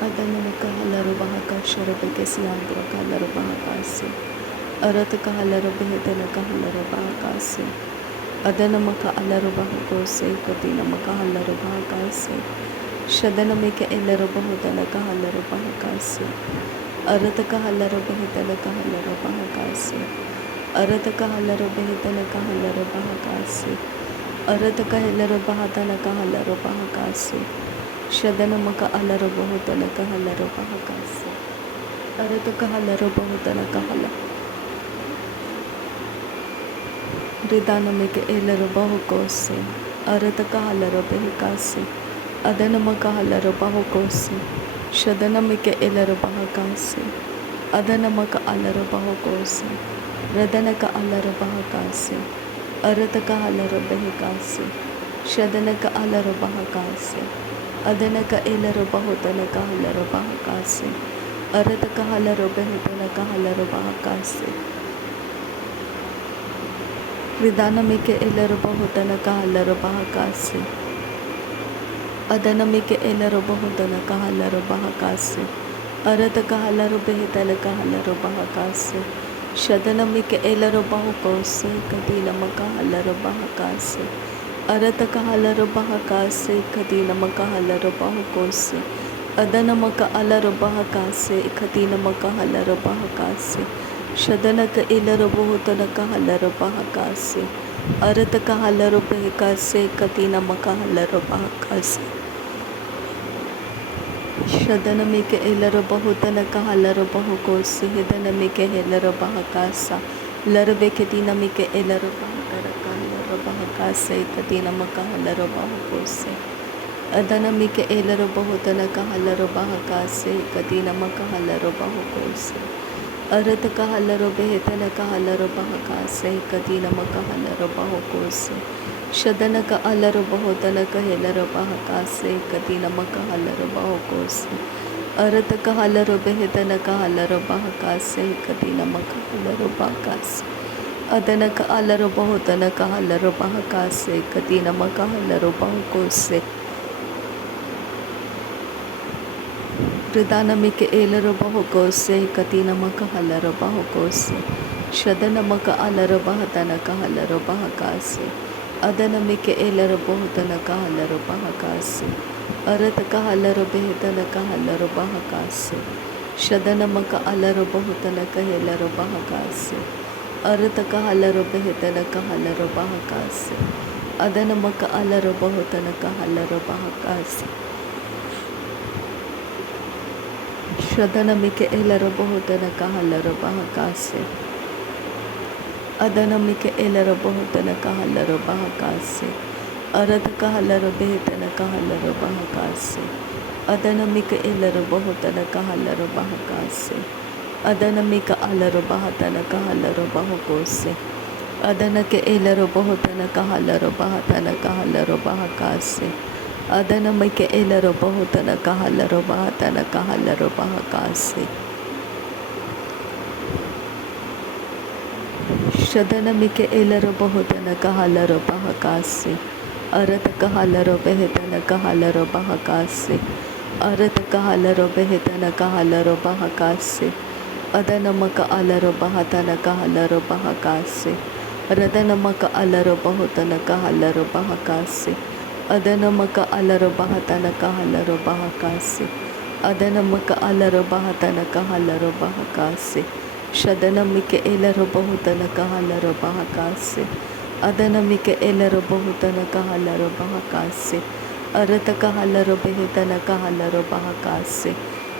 Adanamaka halarubahaka sharabeke siyandraka halarubahakasi. Arataka halarubahedalaka halarubahakasi. Adanamaka alarubahakose kadinamaka halarubahakasi. Shadanamika elarubahudalaka halarubahakasi. Arataka halarubahedalaka halarubahakasi. Arataka halarubahedalaka halarubahakasi. Arataka halarubahadalaka halarubahakasi. Shadanamaka alarubahudalaka halarubahakasi. Arataka halarubahudalaka halarubahakasi. Ridanamika elarubahukose. Arataka halarubahakasi. Adanamaka halarubahukose. Shadanamika elarubahakasi. Adanamaka alarubahukose. Radanaka alarubahakasi. Arataka halarubahakasi. Shadanaka alarubahakasi. Adanaka elarubahudalaka halarubahakasi. Arataka halarubahudalaka halarubahakasi. Ridanamika elarubahudalaka halarubahakasi. Adanamika elarubahudalaka halarubahakasi. Arataka halarubahudalaka halarubahakasi. Shadanamika elarubahukose kadinamaka halarubahakasi. Arataka halarubahakasi kadinamaka halarubahukose. Adanamaka alarubahakasi kadinamaka halarubahakasi. Shadanaka elarubahudalaka halarubahakasi. Arataka halarubahakasi kadinamaka halarubahakasi. Shadanamika elarubahudalaka halarubahukose hidanamika elarubahakasa. Larabekadinamika elarubahudalaka halarubahakasi kadinamaka halarubahukose. Adanamika elarubahudalaka halarubahakasi kadinamaka halarubahukose. Arataka halarubahedalaka halarubahakasi kadinamaka halarubahukose. Shadanaka alarubahudalaka halarubahakasi kadinamaka halarubahukose. Arataka halarubahedalaka halarubahakasi kadinamaka halarubahakasi. Adanaka alarubahudalaka halarubahakasi kadinamaka halarubahukose. Ridanamika elarubahukose kadinamaka halarubahukose. Shadanamaka alarubahadalaka halarubahakasi. Adanamika elarubahudalaka halarubahakasi. Arataka halarubahedalaka halarubahakasi. Shadanamaka alarubahudalaka halarubahakasi. Arataka halarubahedalaka halarubahakasi. Adanamaka alarubahudalaka halarubahakasi. Shadanamika elarubahudalaka halarubahakasi. Adanamika elarubahudalaka halarubahakasi. Arataka halarubahedalaka halarubahakasi. Adanamika elarubahudalaka halarubahakasi. Adanamika alarubahadalaka halarubahukose. Adanaka elarubahudalaka halarubahadalaka halarubahakasi. Adanamika elarubahudalaka halarubahadalaka halarubahakasi. Shadanamika elarubahudalaka halarubahakasi. Arataka halarubahedalaka halarubahakasi. Arataka halarubahedalaka halarubahakasi. Adanamaka alarubahadalaka halarubahakasi. Radanamaka alarubahudalaka halarubahakasi. Adanamaka alarubahadalaka halarubahakasi. Adanamaka alarubahadalaka halarubahakasi. Shadanamika elarubahudalaka halarubahakasi. Adanamika elarubahudalaka halarubahakasi. Arataka halarubahedalaka halarubahakasi.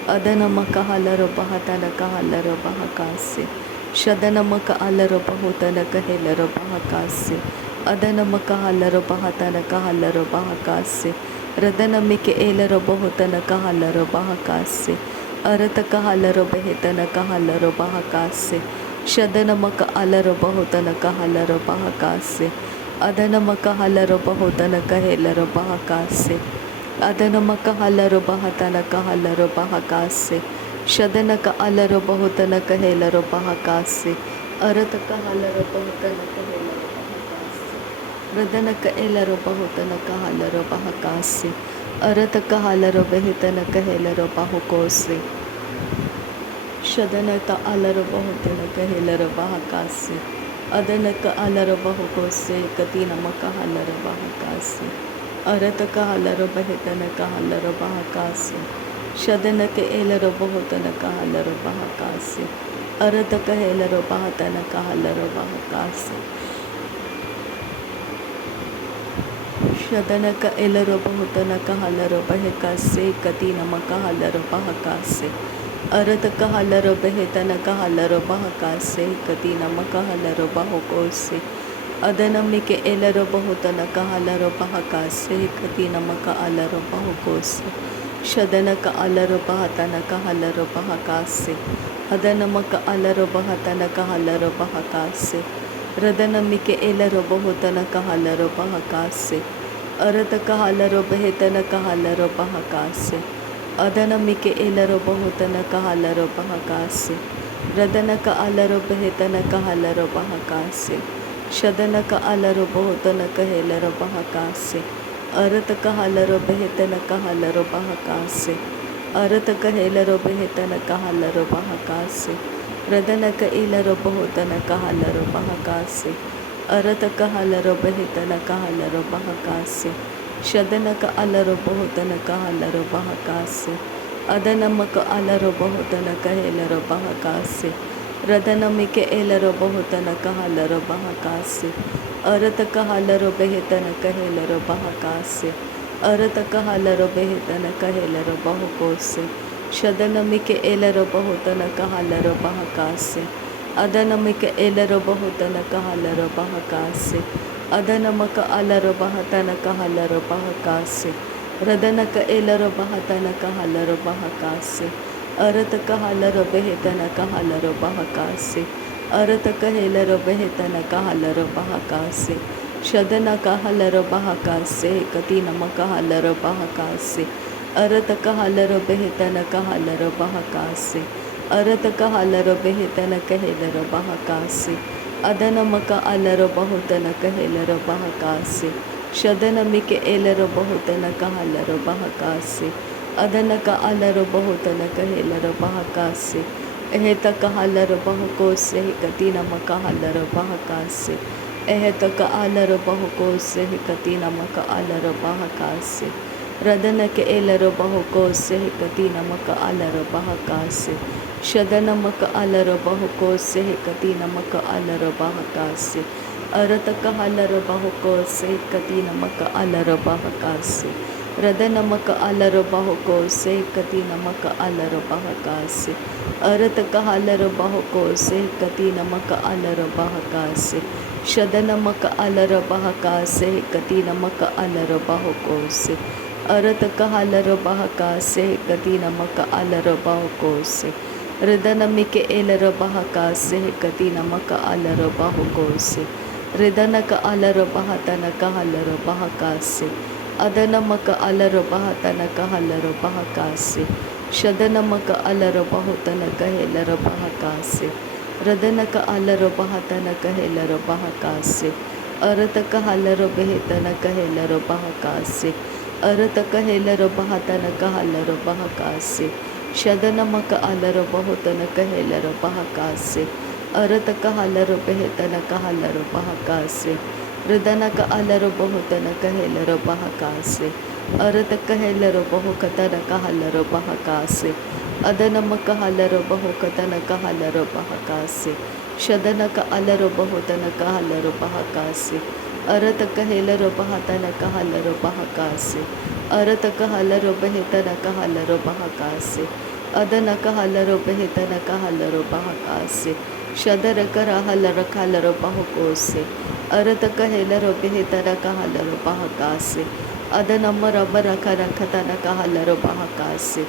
Adanamaka halarubahadalaka halarubahakasi. Shadanamaka alarubahudalaka halarubahakasi. Adanamaka halarubahadalaka halarubahakasi. Radanamika elarubahudalaka halarubahakasi. Arataka halarubahedalaka halarubahakasi. Shadanamaka alarubahudalaka halarubahakasi. Adanamaka halarubahudalaka halarubahakasi. Adanamaka halarubahadalaka halarubahakasi. Shadanaka alarubahudalaka halarubahakasi. Arataka halarubahudalaka halarubahakasi. Radanaka elarubahudalaka halarubahakasi. अरत कहालरो बेहतन कहेलरो बाहुकोसे शदनक अलरो बहुतन कहेलरो बाहकासे अदनक अलरो बहुकोसे कतीन मकहलरो बाहकासे अरत कहालरो बेहतन कहालरो बाहकासे शदनक एलरो बहुतन कहालरो बाहकासे अरत कहेलरो बाहतन कहालरो बाहकासे शदनक एलरो बहुतन कहालरो बहकासे कतीन मकहलरो बाहकासे अरत कहालरो बेहतन कहालरो बाहकासे कतीन मकहलरो बाहुकोसे अदनमिक एलरो बहुतन कहालरो बाहकासे कतीन मकहलरो बाहुकोसे शदनक अलरो बहतन कहालरो बाहकासे अदनमक अलरो बहतन कहालरो बाहकासे रदनमिक एलरो बहुतन कहालरो बाहकासे अरत कहालरो बेहतन कहालरो बाहकासे अदनमिक एलरो बहुतन कहालरो बाहकासे रदनक अलरो बेहतन कहालरो बाहकासे शदनक अलरो बहुतन कहेलरो बाहकासे अरत कहालरो बेहतन कहालरो बाहकासे अरत कहेलरो बेहतन कहालरो बाहकासे रदनक एलरो बहुतन कहालरो बाहकासे अरत कहालरो बेहतन कहालरो बाहकासे शदनक अलरो बहुतन कहालरो बाहकासे अदनमक अलरो बहुतन कहेलरो बाहकासे रदनमिक एलरो बहुतन कहालरो बाहकासे अरत कहालरो बेहतन कहेलरो बाहकासे अरत कहालरो बेहतन कहेलरो बाहुकोसे शदनमिक एलरो बहुतन कहालरो बाहकासे अदनमिक एलरो बहुतन कहालरो बाहकासे अदनमक अलरो बहतन कहालरो बाहकासे रदनक एलरो बहतन कहालरो बाहकासे अरत कहालरो बेहतन कहालरो बाहकासे अरत कहेलरो बेहतन कहालरो बाहकासे शदन कहालरो बाहकासे कतीनम कहालरो बाहकासे अरत कहालरो बेहतन कहालरो बाहकासे अरत कहालरो बेहतन कहेलरो बाहकासे अदनमक अलरो बहुतन कहेलरो बाहकासे शदनमिक एलरो बहुतन कहालरो बाहकासे अदनक अलरो बहुतन कहेलरो बाहकासे एहत कहालरो बाहुकोसे कतीनम कहालरो बाहकासे एहत अलरो बाहुकोसे कतीनमक अलरो बाहकासे रदनक एलरो बाहुकोसे कतीनमक अलरो बाहकासे शदनमक अलरो बाहुकोसे कतीनमक अलरो बाहकासे अरत कहालरो बाहुकोसे कतीनमक अलरो बाहकासे रदनमक अलरो बाहुकोसे कतीनमक अलरो बाहकासे अरत कहालरो बाहुकोसे कतीनमक अलरो बाहकासे शदनमक अलरो बाहकासे कतीनमक अलरो बाहुकोसे अरत कहालरो बाहकासे कतीनमक अलरो बाहुकोसे रदनमिक एलरो बाहकासे कतीनमक अलरो बाहुकोसे रदनक अलरो बहतन कहालरो बाहकासे अदनमक अलरो बहतन कहालरो बाहकासे शदनमक अलरो बहुतन कहेलरो बाहकासे रदनक अलरो बहतन कहेलरो बाहकासे अरत कहालरो बेहतन कहेलरो बाहकासे अरत कहेलरो बहतन कहालरो बाहकासे शदनमक अलरो बहुतन कहेलरो बाहकासे अरत कहालरो बेहतन कहालरो बाहकासे रदनक अलरो बहुतन कहेलरो बाहकासे अरत कहेलरो बहुकतन कहालरो बाहकासे अदनमक अलरो बहुकतन कहालरो बाहकासे शदनक अलरो बहुतन कहालरो बाहकासे अरत कहेलरो बहतन कहालरो बाहकासे अरत कहालरो बेहतन कहालरो बाहकासे अदन कहालरो बेहतन कहालरो बाहकासे शदर करहलर कहालरो बाहुकोसे अरत कहेलरो बेहतन कहालरो बाहकासे अदनमर बरकरखतन कहालरो बाहकासे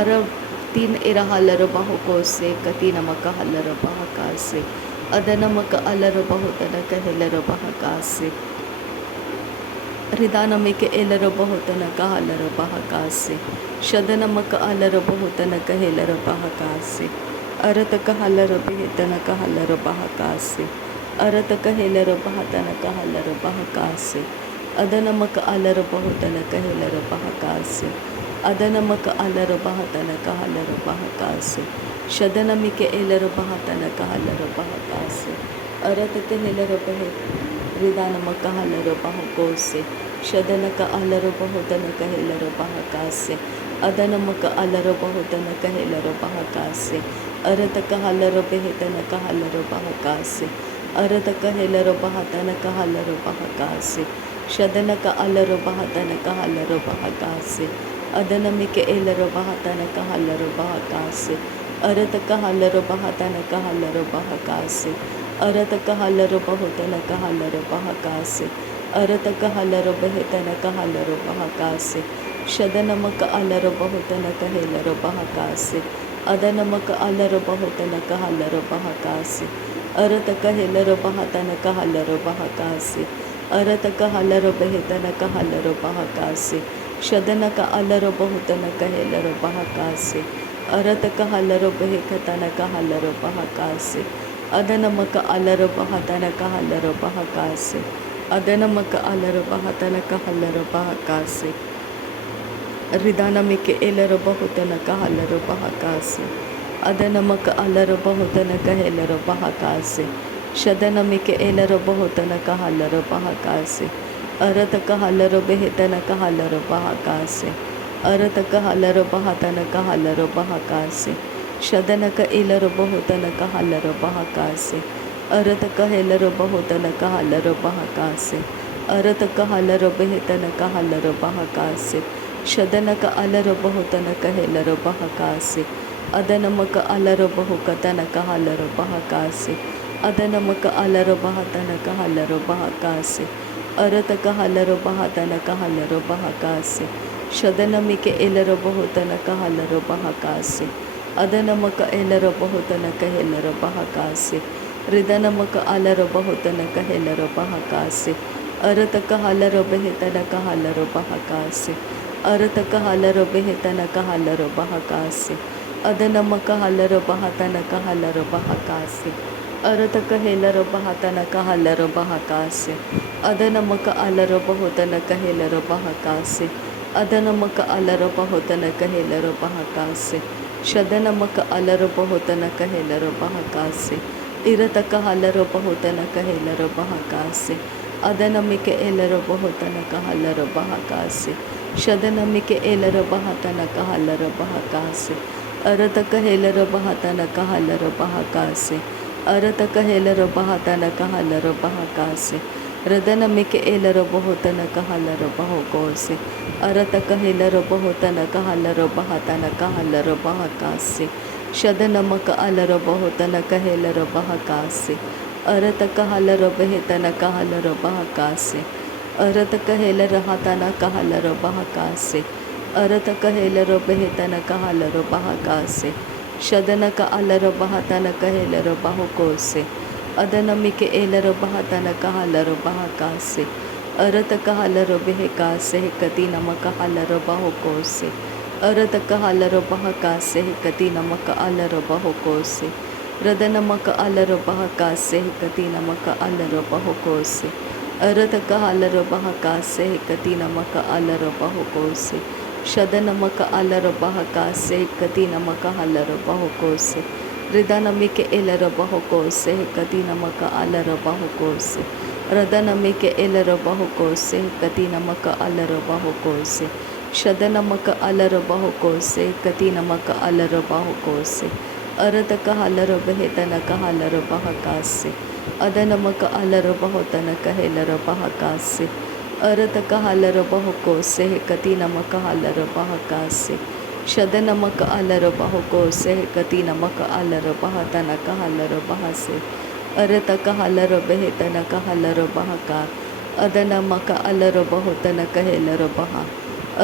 अरब तीन इरहलरो बाहुकोसे कतीनम कहालरो बाहकासे अदनमक अलरो बहुतन कहेलरो बाहकासे रिदानमिक एलरो बहुतन कहालरो बाहकासे शदनमक अलरो बहुतन कहेलरो बाहकासे अरत कहालरो बेहतन कहालरो बाहकासे अरत कहेलरो बहतन कहालरो बाहकासे ಅದನಮಕ ಅಲರ ಬಹುತನ ಕಹೆಲರ ಬಹಕಾಸೆ ಅದನಮಕ ಅಲರ ಬಹತನ ಕಹಲರ ಬಹಕಾಸೆ ಶದನಮಿಕೆ ಎಲರ ಬಹತನ ಕಹಲರ ಬಹಕಾಸೆ ಅರತಕ ಹೆಲರ ಬಹೆ ರಿದಾನಮಕ ಹಲರ ಬಹಕೋಸೆ ಶದನಕ ಅಲರ ಬಹುತನ ಕಹೆಲರ ಬಹಕಾಸೆ ಅದನಮಕ ಅಲರ ಬಹುತನ ಕಹೆಲರ ಬಹಕಾಸೆ ಅರತಕ ಹಲರ ಬೆಹತನ ಕಹಲರ ಬಹಕಾಸೆ ಅರತಕ ಹೆಲರ ಬಹತನ ಕಹಲರ ಬಹಕಾಸೆ ಶದನಕ ಅಲರ ಬಹತನ ಕಹಲರ ಬಹಕಾಸೆ ಅದನಮಿಕೆ ಎಲರ ಬಹತನ ಕಹಲರ ಬಹಕಾಸೆ ಅರತಕ ಹಲರ ಬಹತನ ಕಹಲರ ಬಹಕಾಸೆ ಅರತಕ ಹಲರ ಬಹುತನ ಕಹಲರ ಬಹಕಾಸೆ ಅರತಕ ಹಲರ ಬೆಹತನ ಕಹಲರ ಬಹಕಾಸೆ ಶದನಮಕ ಅಲರ ಬಹುತನ ಕಹೆಲರ ಬಹಕಾಸೆ ಅದನಮಕ ಅಲರ ಬಹುತನ ಕಹಲರ ಬಹಕಾಸೆ ಅರತಕ ಹೆಲರ ಬಹತನ ಕಹಲರ ಬಹಕಾಸೆ ಅರತಕ ಹಲರ ಬೆಹತನ ಕಹಲರ ಬಹಕಾಸೆ ಶದನಕ ಅಲರ ಬಹುತನ ಕಹೆಲರ ಬಹಕಾಸೆ ಅರತಕ ಹಲರ ಬೆಹಕತನ ಕಹಲರ ಬಹಕಾಸೆ ಅದನಮಕ ಅಲರ ಬಹತನ ಕಹಲರ ಬಹಕಾಸೆ ಅದನಮಕ ಅಲರ ಬಹತನ ಕಹಲರ ಬಹಕಾಸೆ ರಿದಾನಮಿಕೆ ಎಲರ ಬಹುತನ ಕಹಲರ ಬಹಕಾಸೆ ಅದನಮಕ ಅಲರ ಬಹುತನ ಕಹೆಲರ ಬಹಕಾಸೆ ಶದನಮಿಕೆ ಎಲರ ಬಹುತನ ಕಹಲರ ಬಹಕಾಸೆ ಅರತಕ ಹಲರ ಬೆಹತನ ಕಹಲರ ಬಹಕಾಸೆ ಅರತಕ ಹಲರ ಬಹತನ ಕಹಲರ ಬಹಕಾಸೆ ಶದನಕ ಎಲರ ಬಹುತನ ಕಹಲರ ಬಹಕಾಸೆ ಅರತಕ ಹೆಲರ ಬಹುತನ ಕಹಲರ ಬಹಕಾಸೆ ಅರತಕ ಹಲರ ಬೆಹತನ ಕಹಲರ ಬಹಕಾಸೆ ಶದನಕ ಅಲರ ಬಹುತನ ಕಹೆಲರ ಬಹಕಾಸೆ ಅದನಮಕ ಅಲರ ಬಹುಕತನ ಕಹಲರ ಬಹಕಾಸೆ ಅದನಮಕ ಅಲರ ಬಹತನ ಕಹಲರ ಬಹಕಾಸೆ ಅರತಕ ಹಲರ ಬಹತನ ಕಹಲರ ಬಹಕಾಸೆ ಶದನಮಿಕೆ ಎಲರ ಬಹುತನ ಕಹಲರ ಬಹಕಾಸೆ ಅದನಮಕ ಎಲರ ಬಹುತನ ಕಹೆಲರ ಬಹಕಾಸೆ ರಿದನಮಕ ಅಲರ ಬಹುತನ ಕಹೆಲರ ಬಹಕಾಸೆ ಅರತಕ ಹಲರ ಬೆಹತನ ಕಹಲರ ಬಹಕಾಸೆ ಅರತಕ ಹಲರ ಬೆಹತನ ಕಹಲರ ಬಹಕಾಸೆ ಅದನಮಕ ಹಲರ ಬಹತನ ಕಹಲರ ಬಹಕಾಸೆ ಅರತಕ ಹೆಲರ ಬಹತನ ಕಹಲರ ಬಹಕಾಸೆ ಅದನಮಕ ಅಲರ ಬಹುತನ ಕಹೆಲರ ಬಹಕಾಸೆ ಅದನಮಕ ಅಲರ ಬಹುತನ ಕಹೆಲರ ಬಹಕಾಸೆ ಶದನಮಕ ಅಲರ ಬಹುತನ ಕಹೆಲರ ಬಹಕಾಸೆ ಇರತಕ ಹಲರ ಬಹುತನ ಕಹೆಲರ ಬಹಕಾಸೆ ಅದನಮಿಕೆ ಎಲರ ಬಹುತನ ಕಹಲರ ಬಹಕಾಸೆ ಶದನಮಿಕೆ ಎಲರ ಬಹತನ ಕಹಲರ ಬಹಕಾಸೆ ಅರತಕ ಹೆಲರ ಬಹತನ ಕಹಲರ ಬಹಕಾಸೆ ಅರತಕ ಹೆಲರ ಬಹತನ ಕಹಲರ ಬಹಕಾಸೆ ರದನಮಿಕೆ ಎಲರ ಬಹುತನ ಕಹಲರ ಬಹಕೋಸೆ ಅರತಕ ಹೆಲರ ಬಹುತನ ಕಹಲರ ಬಹತನ ಕಹಲರ ಬಹಕಾಸೆ ಶದನಮಕ ಅಲರ ಬಹುತನ ಕಹೆಲರ ಬಹಕಾಸೆ ಅರತಕ ಹಲರ ಬೆಹತನ ಕಹಲರ ಬಹಕಾಸೆ ಅರತಕ ಹೆಲರ ಹತನ ಕಹಲರ ಬಹಕಾಸೆ ಅರತಕ ಹೆಲರ ಬೆಹತನ ಕಹಲರ ಬಹಕಾಸೆ ಶದನಕ ಅಲರ ಬಹತನ ಕಹೆಲರ ಬಹಕೋಸೆ ಅದನಮಿಕೆ ಎಲರ ಬಹತನ ಕಹಲರ ಬಹಕಾಸೆ ಅರತಕ ಹಲರ ಬೆಹಕಾಸೆ ಹೆಕತಿ ನಮಕ ಹಲರ ಬಹಕೋಸೆ ಅರತಕ ಹಲರ ಬಹಕಾಸೆ ಹೆಕತಿ ನಮಕ ಅಲರ ಬಹಕೋಸೆ ರದನಮಕ ಅಲರ ಬಹಕಾಸೆ ಹೆಕತಿ ನಮಕ ಅಲರ ಬಹಕೋಸೆ ಅರತಕ ಹಲರ ಬಹಕಾಸೆ ಹೆಕತಿ ನಮಕ ಅಲರ ಬಹಕೋಸೆ ಶದನಮಕ ಅಲರ ಬಹಕಾಸೆ ಹೆಕತಿ ನಮಕ ಹಲರ ಬಹಕೋಸೆ ರಿದನಮಿಕೆ ಎಲರ ಬಹಕೋಸೆ ಹೆಕತಿ ನಮಕ ಅಲರ ಬಹಕೋಸೆ ರದನಮಿಕೆ ಎಲರ ಬಹಕೋಸೆ ಹೆಕತಿ ನಮಕ ಅಲರ ಬಹಕೋಸೆ ಶದನಮಕ ಅಲರ ಬಹಕೋಸೆ ಹೆಕತಿ ನಮಕ ಅಲರ ಬಹಕೋಸೆ ಅರತಕ ಹಲರ ಬೆಹತನ ಕಹಲರ ಬಹಕಾಸೆ ಅದನಮಕ ಅಲರ ಬಹುತನ ಕಹೆಲರ ಬಹಕಾಸೆ ಅರತಕ ಹಲರ ಬಹಕೋಸೆ ಹೆಕತಿ ನಮಕ ಹಲರ ಬಹಕಾಸೆ ಶದನಮಕ ಅಲರ ಬಹಕೋಸೆ ಹೆಕತಿ ನಮಕ ಅಲರ ಬಹತನ ಕಹಲರ ಬಹಸೆ ಅರತಕ ಹಲರ ಬೆಹತನ ಕಹಲರ ಬಹಕ ಅದನಮಕ ಅಲರ ಬಹುತನ ಕಹೆಲರ ಬಹ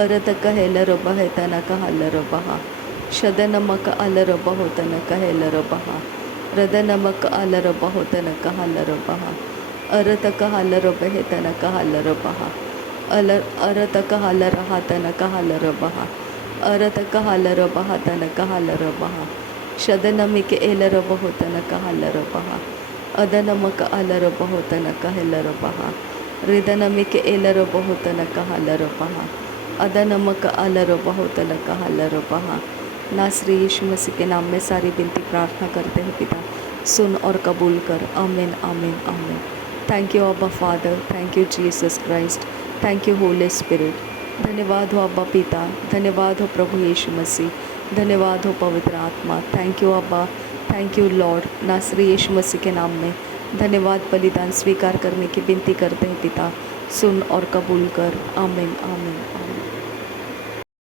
ಅರತಕ ಹೆಲರ ಬಹತನ ಕಹಲರ ಬಹ ಶದನಮಕ ಅಲರ ಬಹುತನ ಕಹೆಲರ ಬಹ ರದನಮಕ ಅಲರ ಬಹುತನ ಕಹಲರ ಬಹ ಅರತಕ ಹಲರ ಬೆಹತನ ಕಹಲರ ಬಹ ಅರತಕ ಹಲರ ಹತನ ಕಹಲರ ಬಹ ಅರತಕ ಹಲರ ಬಹತನ ಕಹಲರ ಬಹ ಶದನಮಿಕೆ ಎಲರ ಬಹುತನ ಕಹಲರ ಬಹ ಅದನಮಕ ಅಲರ ಬಹುತನ ಕಹೆಲರ ಬಹ रिदनमिक एलरो बहुतन कहलरो पहा अदनमक अलरो बहुतन कहलरो पहा। नासरी यीशु मसीह के नाम में सारी विनती प्रार्थना करते हैं पिता, सुन और कबूल कर। आमीन आमीन आमीन। थैंक यू अब्बा father, thank you Jesus Christ, thank you Holi spirit. धन्यवाद हो अब्बा पिता, धन्यवाद हो प्रभु यीशु मसीह, धन्यवाद हो पवित्र आत्मा। थैंक यू अब्बा, थैंक यू लॉर्ड। नासरी यीशु मसीह के नाम में धन्यवाद बलिदान स्वीकार करने की विनती करते हैं पिता, सुन और कबूल कर। आमीन आमीन आमीन।